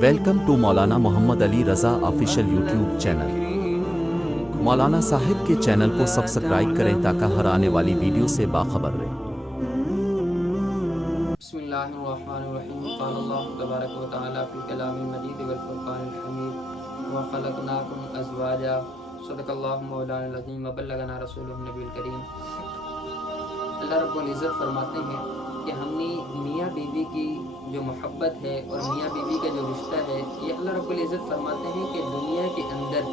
Welcome to Maulana Muhammad Ali Raza official YouTube channel. مولانا صاحب کے channel کو سبسکرائب کریں تاکہ ہر آنے والی ویڈیو سے باخبر رہیں۔ بسم اللہ الرحمن الرحیم۔ قال اللہ تبارک و تعالی فی الکلام المجید والفرقان الحمید وخلقناکم ازواجا صدق اللہ مولانا العظیم وبلغنا رسولہ النبی الکریم۔ اللہ رب العزت فرماتے ہیں کہ ہم نے میاں بیوی کی جو محبت ہے اور میاں بیوی کا جو رشتہ ہے، یہ اللہ رب العزت فرماتے ہیں کہ دنیا کے اندر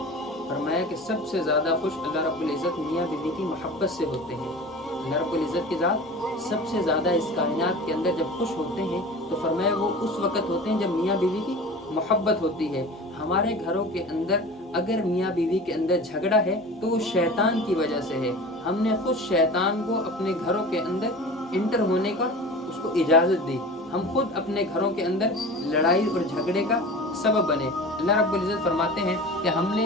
فرمایا کہ سب سے زیادہ خوش اللہ رب العزت میاں بیوی کی محبت سے ہوتے ہیں۔ اللہ رب العزت کی ذات سب سے زیادہ اس کائنات کے اندر جب خوش ہوتے ہیں تو فرمایا وہ اس وقت ہوتے ہیں جب میاں بیوی کی محبت ہوتی ہے۔ ہمارے گھروں کے اندر اگر میاں بیوی کے اندر جھگڑا ہے تو وہ شیطان کی وجہ سے ہے۔ ہم نے خود شیطان کو اپنے گھروں کے اندر انٹر ہونے کا اس کو اجازت دی، ہم خود اپنے گھروں کے اندر لڑائی اور جھگڑے کا سبب بنے۔ اللہ رب العزت فرماتے ہیں کہ ہم نے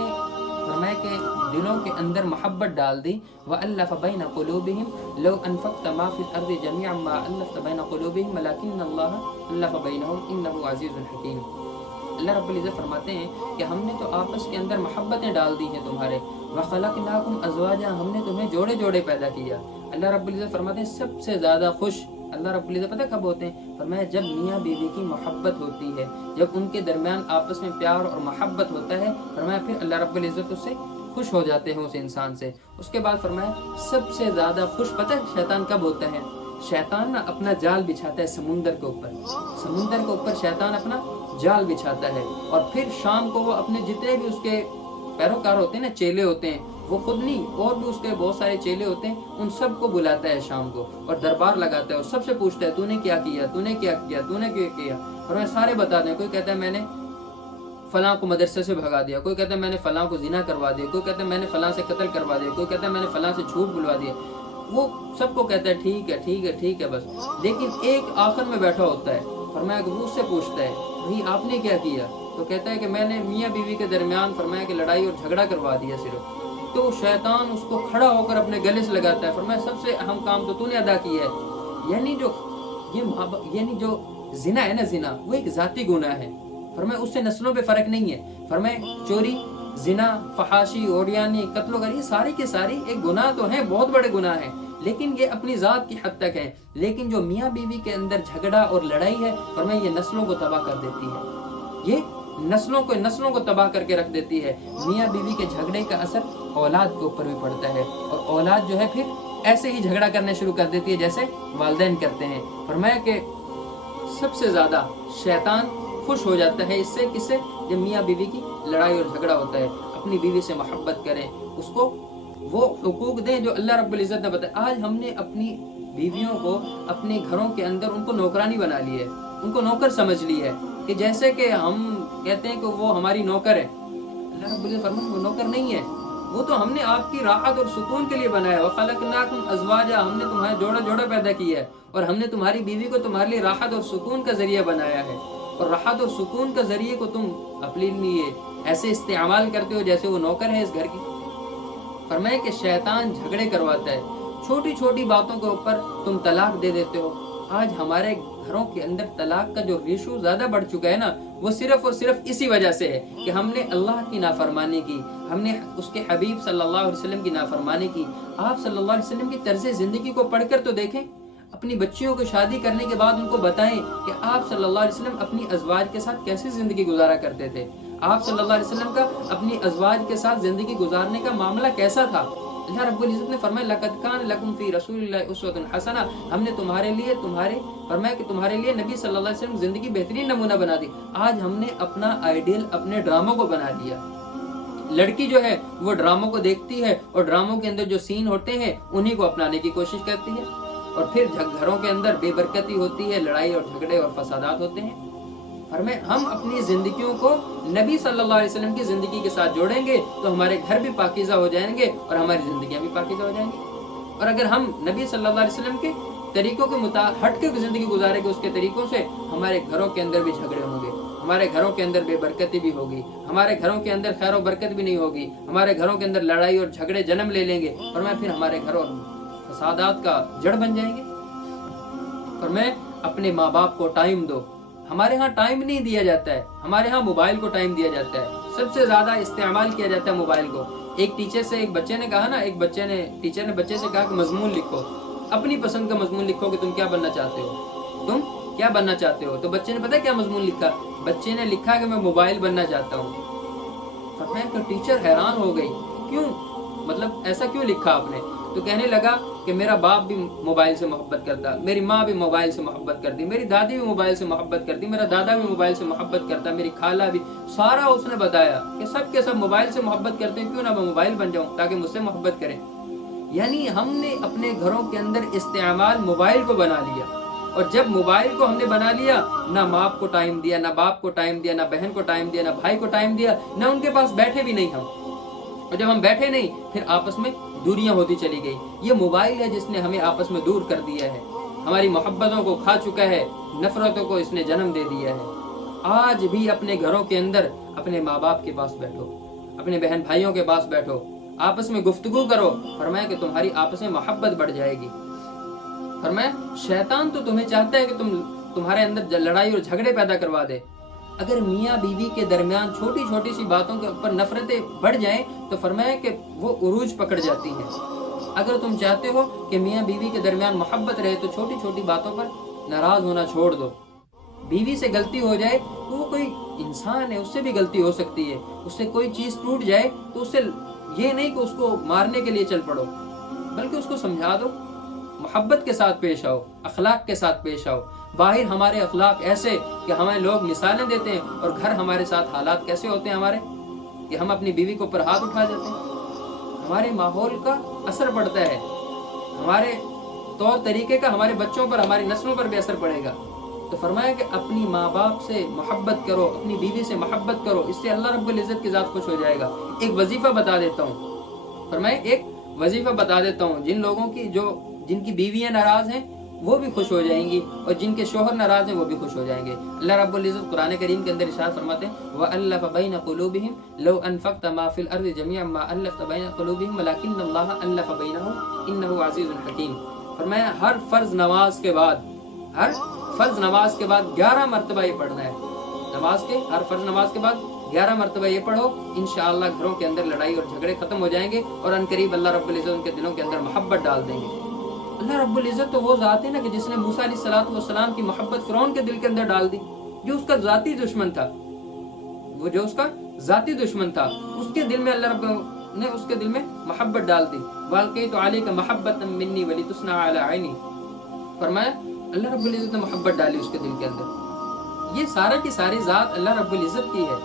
فرمایا کہ دلوں کے اندر محبت ڈال دی۔ وَأَلَّفَ بَيْنَ قُلُوبِهِمْ لَوْ أَنفَقْتَ مَا فِي الْأَرْضِ جَمِيعًا مَا أَلَّفْتَ بَيْنَ قُلُوبِهِمْ وَلَكِنَّ اللَّهَ أَلَّفَ بَيْنَهُمْ إِنَّهُ عَزِيزٌ حَكِيمٌ۔ اللہ رب العزت فرماتے ہیں کہ ہم نے تو آپس کے اندر محبتیں ڈال دی ہیں تمہارے۔ وَخَلَقْنَاكُمْ أَزْوَاجًا، ہم نے تمہیں جوڑے جوڑے پیدا کیا۔ اللہ رب العزت فرماتے ہیں سب سے زیادہ خوش اللہ رب العزت پتہ کب ہوتے ہیں؟ فرمایا جب میاں بیوی کی محبت ہوتی ہے، جب ان کے درمیان آپس میں پیار اور محبت ہوتا ہے، فرمایا پھر اللہ رب العزت اس سے خوش ہو جاتے ہیں اس انسان سے۔ اس کے بعد فرمایا سب سے زیادہ خوش پتہ ہے شیطان کب ہوتا ہے؟ شیطان نا اپنا جال بچھاتا ہے سمندر کے اوپر، سمندر کے اوپر شیطان اپنا جال بچھاتا ہے، اور پھر شام کو وہ اپنے جتنے بھی اس کے پیروکار ہوتے ہیں نا، چیلے ہوتے ہیں، وہ خود نہیں اور بھی اس کے بہت سارے چیلے ہوتے ہیں، ان سب کو بلاتا ہے شام کو اور دربار لگاتا ہے اور سب سے پوچھتا ہے تو نے کیا کیا، تو نے کیا کیا، تو نے کیا کیا، اور میں سارے بتاتے ہیں۔ کوئی کہتا ہے میں نے فلاں کو مدرسے سے بھگا دیا، کوئی کہتا ہے میں نے فلاں کو زنا کروا دیا، کوئی کہتا ہے میں نے فلاں سے قتل کروا دیا، کوئی کہتا ہے میں نے فلاں سے جھوٹ بلوا دیا۔ وہ سب کو کہتا ہے ٹھیک ہے ٹھیک ہے ٹھیک ہے بس، لیکن ایک آخر میں بیٹھا ہوتا ہے، فرمایا کہ وہ اس سے پوچھتا ہے بھائی آپ نے کیا کیا، تو کہتا ہے کہ میں نے میاں بیوی کے درمیان فرمایا کہ لڑائی اور جھگڑا کروا دیا صرف۔ تو شیطان اس کو کھڑا ہو کر اپنے گلے سے لگاتا ہے، فرمایا سب سے اہم کام تو نے ادا کیا ہے۔ یعنی جو زنا ہے نا، زنا وہ ایک ذاتی گناہ ہے، فرمایا اس سے نسلوں پہ فرق نہیں ہے۔ فرمایا چوری، زنا، فحاشی، اوڑیانی، قتل و غیرہ یہ ساری کے ساری ایک گناہ تو ہیں، بہت بڑے گناہ ہیں، لیکن یہ اپنی ذات کی حد تک ہے۔ لیکن جو میاں بیوی کے اندر جھگڑا اور لڑائی ہے، فرمایا یہ نسلوں کو تباہ کر دیتی ہے، یہ نسلوں کو تباہ کر کے رکھ دیتی ہے۔ میاں بیوی کے جھگڑے کا اثر اولاد کے اوپر بھی پڑتا ہے، اور اولاد جو ہے پھر ایسے ہی جھگڑا کرنے شروع کر دیتی ہے جیسے والدین کرتے ہیں۔ فرمایا کہ سب سے زیادہ شیطان خوش ہو جاتا ہے اس سے، کس سے؟ جب میاں بیوی کی لڑائی اور جھگڑا ہوتا ہے۔ اپنی بیوی سے محبت کریں، اس کو وہ حقوق دیں جو اللہ رب العزت نے بتایا۔ آج ہم نے اپنی بیویوں کو اپنے گھروں کے اندر ان کو نوکرانی بنا لی ہے، ان کو نوکر سمجھ لی ہے، کہ جیسے کہ ہم کہتے ہیں کہ وہ ہماری نوکر ہے۔ اللہ رب العزت فرماتے ہیں وہ نوکر نہیں ہے، وہ تو ہم نے آپ کی راحت اور سکون کے لیے بنایا ہے۔ وَخَلَقْنَاكُمْ أَزْوَاجًا، ہم نے تمہارے جوڑا جوڑا پیدا کیا ہے، اور ہم نے تمہاری بیوی کو تمہارے لیے راحت اور سکون کا ذریعہ بنایا ہے، اور راحت اور سکون کا ذریعے کو تم اپنے لیے ایسے استعمال کرتے ہو جیسے وہ نوکر ہے اس گھر کی۔ فرمایا کہ شیطان جھگڑے کرواتا ہے، چھوٹی چھوٹی باتوں کے اوپر تم طلاق دے دیتے ہو۔ آج ہمارے گھروں کے اندر طلاق کا جو ریشو زیادہ بڑھ چکا ہے نا، وہ صرف اور صرف اسی وجہ سے ہے کہ ہم نے اللہ کی نافرمانی کی، ہم نے اس کے حبیب صلی اللہ علیہ وسلم کی نافرمانی کی۔ آپ صلی اللہ علیہ وسلم کی طرز زندگی کو پڑھ کر تو دیکھیں، اپنی بچیوں کو شادی کرنے کے بعد ان کو بتائیں کہ آپ صلی اللہ علیہ وسلم اپنی ازواج کے ساتھ کیسی زندگی گزارا کرتے تھے، آپ صلی اللہ علیہ وسلم کا اپنی ازواج کے ساتھ زندگی گزارنے کا معاملہ کیسا تھا۔ اللہ رب العزت نے فرمایا لَقَدْ كَانَ لَكُمْ فِي رَسُولِ اللَّهِ أُسْوَةٌ حَسَنَةٌ، ہم نے فرمایا کہ تمہارے لیے نبی صلی اللہ علیہ وسلم زندگی بہترین نمونہ بنا دی۔ آج ہم نے اپنا آئیڈیل اپنے ڈراموں کو بنا دیا۔ لڑکی جو ہے وہ ڈراموں کو دیکھتی ہے، اور ڈراموں کے اندر جو سین ہوتے ہیں انہی کو اپنانے کی کوشش کرتی ہے، اور پھر گھروں کے اندر بے برکتی ہوتی ہے، لڑائی اور جھگڑے اور فسادات ہوتے ہیں۔ فرمایا ہم اپنی زندگیوں کو نبی صلی اللہ علیہ وسلم کی زندگی کے ساتھ جوڑیں گے تو ہمارے گھر بھی پاکیزہ ہو جائیں گے اور ہماری زندگیاں بھی پاکیزہ ہو جائیں گی۔ اور اگر ہم نبی صلی اللہ علیہ وسلم کے طریقوں کے ہٹ کے زندگی گزاریں گے اس کے طریقوں سے، ہمارے گھروں کے اندر بھی جھگڑے ہوں گے، ہمارے گھروں کے اندر بے برکتی بھی ہوگی، ہمارے گھروں کے اندر خیر و برکت بھی نہیں ہوگی، ہمارے گھروں کے اندر لڑائی اور جھگڑے جنم لے لیں گے، اور پھر ہمارے گھروں فسادات کا جڑ بن جائیں گے۔ اور میں اپنے ماں باپ کو ٹائم دو، ہمارے ہاں ٹائم نہیں دیا جاتا ہے، ہمارے ہاں موبائل کو ٹائم دیا جاتا ہے، سب سے زیادہ استعمال کیا جاتا ہے موبائل کو۔ ایک ٹیچر سے ایک بچے نے کہا نا، ٹیچر نے بچے سے کہا کہ مضمون لکھو، اپنی پسند کا مضمون لکھو کہ تم کیا بننا چاہتے ہو، تم کیا بننا چاہتے ہو۔ تو بچے نے پتہ کیا مضمون لکھا؟ بچے نے لکھا کہ میں موبائل بننا چاہتا ہوں۔ فرمایا کہ ٹیچر حیران ہو گئی، کیوں، مطلب ایسا کیوں لکھا آپ نے؟ تو کہنے لگا کہ میرا باپ بھی موبائل سے محبت کرتا، میری ماں بھی موبائل سے محبت کرتی، میری دادی بھی موبائل سے محبت کرتی، میرا دادا بھی موبائل سے محبت کرتا، میری خالہ بھی، سارا اس نے بتایا کہ سب کے سب موبائل سے محبت کرتے ہیں، کیوں نہ میں موبائل بن جاؤں تاکہ مجھ سے محبت کریں۔ یعنی ہم نے اپنے گھروں کے اندر استعمال موبائل کو بنا لیا، اور جب موبائل کو ہم نے بنا لیا، نہ ماں کو ٹائم دیا، نہ باپ کو ٹائم دیا، نہ بہن کو ٹائم دیا، نہ بھائی کو ٹائم دیا، نہ ان کے پاس بیٹھے بھی نہیں ہم، اور جب ہم بیٹھے نہیں پھر آپس میں دوریاں ہوتی چلی گئی۔ یہ موبائل ہے جس نے ہمیں آپس میں دور کر دیا ہے، ہماری محبتوں کو کھا چکا ہے، نفرتوں کو اس نے جنم دے دیا ہے۔ آج بھی اپنے گھروں کے اندر اپنے ماں باپ کے پاس بیٹھو، اپنے بہن بھائیوں کے پاس بیٹھو، آپس میں گفتگو کرو، فرمایا کہ تمہاری آپس میں محبت بڑھ جائے گی۔ فرمایا شیطان تو تمہیں چاہتا ہے کہ تمہارے اندر لڑائی اور جھگڑے پیدا کروا دے۔ اگر میاں بیوی کے درمیان چھوٹی چھوٹی سی باتوں کے اوپر نفرتیں بڑھ جائیں تو فرمایا کہ وہ عروج پکڑ جاتی ہیں۔ اگر تم چاہتے ہو کہ میاں بیوی کے درمیان محبت رہے تو چھوٹی چھوٹی باتوں پر ناراض ہونا چھوڑ دو۔ بیوی سے غلطی ہو جائے تو وہ کوئی انسان ہے، اس سے بھی غلطی ہو سکتی ہے، اس سے کوئی چیز ٹوٹ جائے تو اس سے یہ نہیں کہ اس کو مارنے کے لیے چل پڑو، بلکہ اس کو سمجھا دو، محبت کے ساتھ پیش آؤ، اخلاق کے ساتھ پیش آؤ۔ باہر ہمارے اخلاق ایسے کہ ہمیں لوگ مثالیں دیتے ہیں، اور گھر ہمارے ساتھ حالات کیسے ہوتے ہیں ہمارے کہ ہم اپنی بیوی کے اوپر ہاتھ اٹھا جاتے ہیں۔ ہمارے ماحول کا اثر پڑتا ہے، ہمارے طور طریقے کا ہمارے بچوں پر، ہماری نسلوں پر بھی اثر پڑے گا۔ تو فرمایا کہ اپنی ماں باپ سے محبت کرو، اپنی بیوی سے محبت کرو، اس سے اللہ رب العزت کی ذات خوش ہو جائے گا۔ ایک وظیفہ بتا دیتا ہوں، فرمایا ایک وظیفہ بتا دیتا ہوں، جن کی بیویاں ناراض ہیں وہ بھی خوش ہو جائیں گی، اور جن کے شوہر ناراض ہیں وہ بھی خوش ہو جائیں گے۔ اللہ رب العزت قرآن کریم کے اندر ارشاد فرماتے ہیں وَأَلَّفَ بَيْنَ قُلُوبِهِمْ لَوْ أَنفَقْتَ مَا فِي الْأَرْضِ جَمِيعًا مَا أَلَّفْتَ بَيْنَ قُلُوبِهِمْ وَلَكِنَّ اللَّهَ أَلَّفَ بَيْنَهُمْ إِنَّهُ عَزِيزٌ حَكِيمٌ۔ فرمایا ہر فرض نماز کے بعد 11 مرتبہ یہ پڑھنا ہے، ہر فرض نماز کے بعد 11 مرتبہ یہ پڑھو، انشاءاللہ گھروں کے اندر لڑائی اور جھگڑے ختم ہو جائیں گے، اور ان قریب اللہ رب العزت ان کے دلوں کے اندر محبت ڈال دیں گے۔ اللہ رب العزت تو وہ ذات ہے نا کہ جس نے موسیٰ علیہ السلام کی محبت فرعون کے دل کے اندر ڈال دی، جو اس کا ذاتی دشمن تھا، اس کے دل میں اللہ رب نے اس کے دل میں محبت ڈال دی۔ وَأَلْقَيْتُ عَلَيْكَ مَحَبَّةً مِّنِّي وَلِتُصْنَعَ عَلَىٰ عَيْنِي۔ فرمایا اللہ رب العزت نے محبت ڈالی اس کے دل کے اندر۔ یہ سارا کی ساری ذات اللہ رب العزت کی ہے۔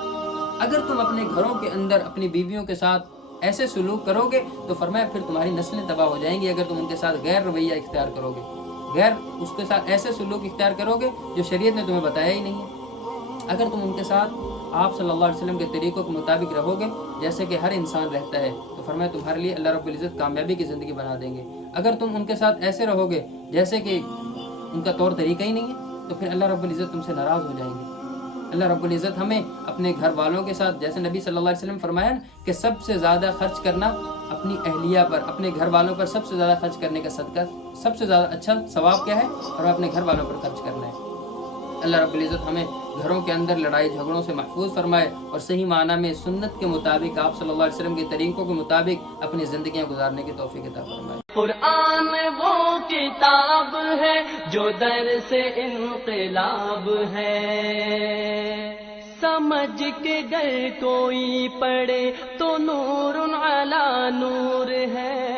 اگر تم اپنے گھروں کے اندر اپنی بیویوں کے ساتھ ایسے سلوک کرو گے تو فرمایا پھر تمہاری نسلیں تباہ ہو جائیں گی۔ اگر تم ان کے ساتھ غیر رویہ اختیار کرو گے، اس کے ساتھ ایسے سلوک اختیار کرو گے جو شریعت نے تمہیں بتایا ہی نہیں ہے، اگر تم ان کے ساتھ آپ صلی اللہ علیہ وسلم کے طریقوں کے مطابق رہو گے جیسے کہ ہر انسان رہتا ہے، تو فرمایا تمہارے لیے اللہ رب العزت کامیابی کی زندگی بنا دیں گے۔ اگر تم ان کے ساتھ ایسے رہو گے جیسے کہ ان کا طور طریقہ ہی نہیں ہے تو پھر اللہ رب العزت تم سے ناراض ہو جائیں گے۔ اللہ رب العزت ہمیں اپنے گھر والوں کے ساتھ، جیسے نبی صلی اللہ علیہ وسلم فرمایا کہ سب سے زیادہ خرچ کرنا اپنی اہلیہ پر، اپنے گھر والوں پر سب سے زیادہ خرچ کرنے کا صدقہ، سب سے زیادہ اچھا ثواب کیا ہے؟ اور اپنے گھر والوں پر خرچ کرنا ہے۔ اللہ رب العزت ہمیں گھروں کے اندر لڑائی جھگڑوں سے محفوظ فرمائے، اور صحیح معنی میں سنت کے مطابق، آپ صلی اللہ علیہ وسلم کے طریقوں کے مطابق اپنی زندگیاں گزارنے کی توفیق عطا فرمائے۔ قرآن وہ کتاب ہے جو در سے انقلاب ہے، سمجھ کے گر کوئی پڑھے تو نور علی نور ہے۔